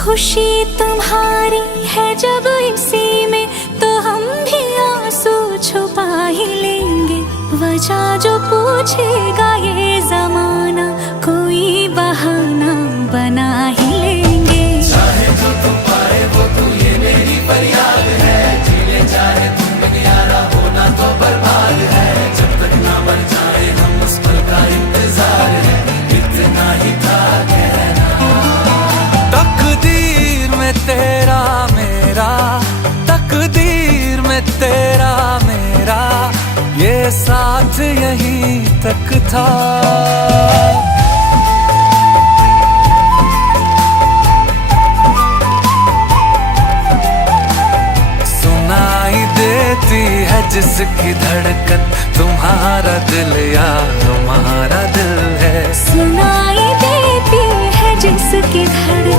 खुशी तुम्हारी है जब इसी में, तो हम भी आंसू छुपा ही लेंगे। वजह जो पूछेगा ये जमाना, कोई बहाना बना ही लेंगे। चाहे जो तुम पाए वो तू, ये मेरी फरियाद है। जीने चाहे तुम बिन यारा, होना तो बर्बाद है। जब तक ना मर जाए हम उस पल का इंतजार है, इतना ही था कहना। तकदीर में तेरा मेरा, तकदीर में तेरा मेरा, ये साथ यहीं तक था। सुनाई देती है जिसकी धड़कन, तुम्हारा दिल या हमारा दिल है। सुनाई देती है जिसकी धड़कन,